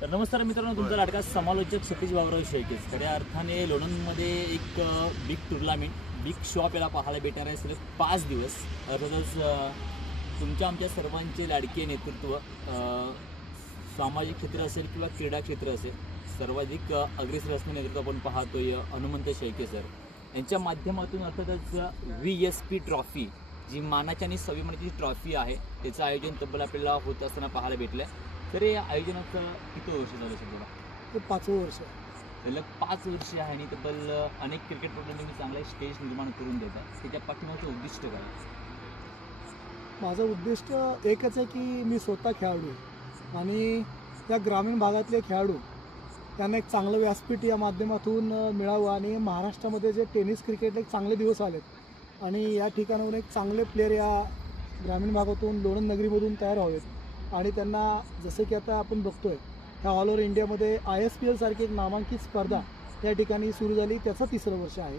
तर नमस्कार मित्रांनो, तुमचा लाडका समालोचक सतीश बाबूराव शेळकेच. खऱ्या अर्थाने लोणंदमध्ये एक बिग टुर्नामेंट, बिग शॉप याला पाहायला भेटणार आहे. सलग 5 दिवस. अर्थातच तुमच्या आमच्या सर्वांचे लाडके नेतृत्व, सामाजिक क्षेत्र असेल किंवा क्रीडा क्षेत्र असेल, सर्वाधिक अग्रेसर असणारे नेतृत्व आपण पाहतोय हनुमंत शेळके सर यांच्या माध्यमातून. अर्थातच VSP ट्रॉफी, जी मानाची आणि स्वाभिमानाची ट्रॉफी आहे, त्याचं आयोजन तब्बल आपल्याला होत असताना पाहायला भेटलं आहे. तर या आयोजनाचं किती वर्ष झालं सध्याला? ते 5वं वर्ष. सलग 5 वर्ष आहे आणि तब्बल अनेक क्रिकेटपटूंना तुम्ही चांगला स्टेज निर्माण करून देता. त्याच्या पाठीमागचं उद्दिष्ट काय? माझं उद्दिष्ट एकच आहे की मी स्वतः खेळाडू आहे आणि या ग्रामीण भागातले खेळाडू त्यांना एक चांगलं व्यासपीठ या माध्यमातून मिळावं आणि महाराष्ट्रामध्ये जे टेनिस क्रिकेटला एक चांगले दिवस आलेत आणि या ठिकाणाहून एक चांगले प्लेयर या ग्रामीण भागातून लोणंद नगरीमधून तयार व्हावेत आणि त्यांना जसं की आता आपण बघतोय ह्या ऑल ओव्हर इंडियामध्ये ISPL सारखी एक नामांकित स्पर्धा त्या ठिकाणी सुरू झाली. त्याचं 3रं वर्ष आहे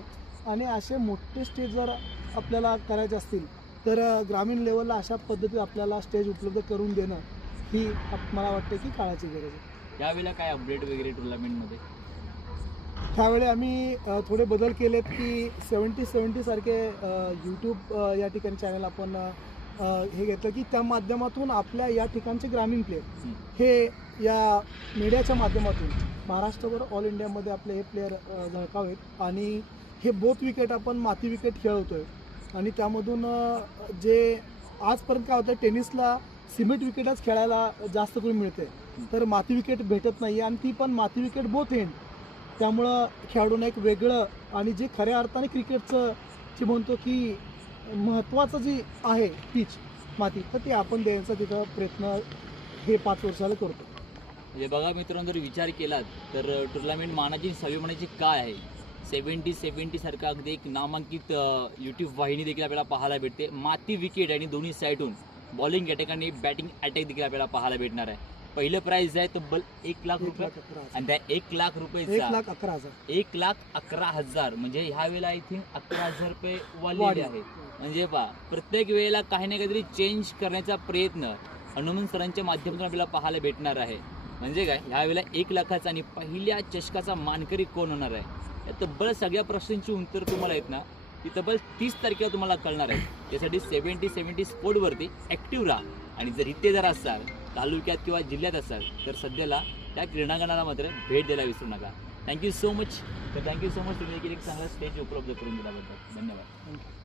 आणि असे मोठे स्टेज जर आपल्याला करायचे असतील तर ग्रामीण लेवलला अशा पद्धतीत आपल्याला स्टेज उपलब्ध करून देणं ही मला वाटतं की काळाची गरज आहे. यावेळेला काय अपडेट वगैरे टुर्नामेंटमध्ये? त्यावेळी आम्ही थोडे बदल केलेत की 70 सारखे यूट्यूब या ठिकाणी चॅनल आपण हे घेतलं की त्या माध्यमातून आपल्या या ठिकाणचे ग्रामीण प्लेयर हे या मीडियाच्या माध्यमातून महाराष्ट्रभर ऑल इंडियामध्ये आपले हे प्लेयर झळकावेत आणि हे बोथ विकेट आपण माती विकेट खेळवतोय आणि त्यामधून जे आजपर्यंत काय होतं, टेनिसला सिमेंट विकेटच खेळायला जास्त करून मिळते, तर माती विकेट भेटत नाही आणि ती पण माती विकेट बोथ एंड. त्यामुळं खेळाडूंना एक वेगळं आणि जे खऱ्या अर्थाने क्रिकेटचं जे म्हणतो की महत्त्वाचं जी आहे पिच माती, तर ते आपण द्यायचा तिथं प्रयत्न हे 5 वर्षाला करतो. म्हणजे बघा मित्रांनो, जर विचार केलात तर टुर्नामेंट मानाची स्वाभिमानाची काय आहे. 70 सारखं अगदी एक नामांकित यूट्यूब वाहिनी देखील आपल्याला पाहायला भेटते. माती विकेट आणि दोन्ही साईडून बॉलिंग अटॅक आणि बॅटिंग अटॅक देखील आपल्याला पाहायला भेटणार आहे. पहिलं प्राइज आहे तब्बल 1 लाख रुपये आणि त्या 1 लाख रुपयेचा 1,11,000 म्हणजे ह्या वेळेला आय थिंक 11,000 रुपये वाढलेले आहेत. म्हणजे प्रत्येक वेळेला काही ना काहीतरी चेंज करण्याचा प्रयत्न हनुमंत सरांच्या माध्यमातून आपल्याला पाहायला भेटणार आहे. म्हणजे काय, ह्या वेळेला 1 लाखाचा आणि पहिल्या चषकाचा मानकरी कोण होणार आहे, या तब्बल सगळ्या प्रश्नांची उत्तर तुम्हाला आहेत ना, ती तब्बल 30 तारखेला तुम्हाला कळणार आहे. त्यासाठी 70 स्पोर्टवरती ॲक्टिव्ह राहा आणि जर इथे जर असाल तालुक्यात किंवा जिल्ह्यात असाल तर सध्याला त्या क्रीडांगणाला मात्र भेट द्यायला विसरू नका. Thank you so much. तर थँक्यू सो मच, तुम्ही देखील एक चांगला स्टेज उपलब्ध करून दिल्याबद्दल धन्यवाद.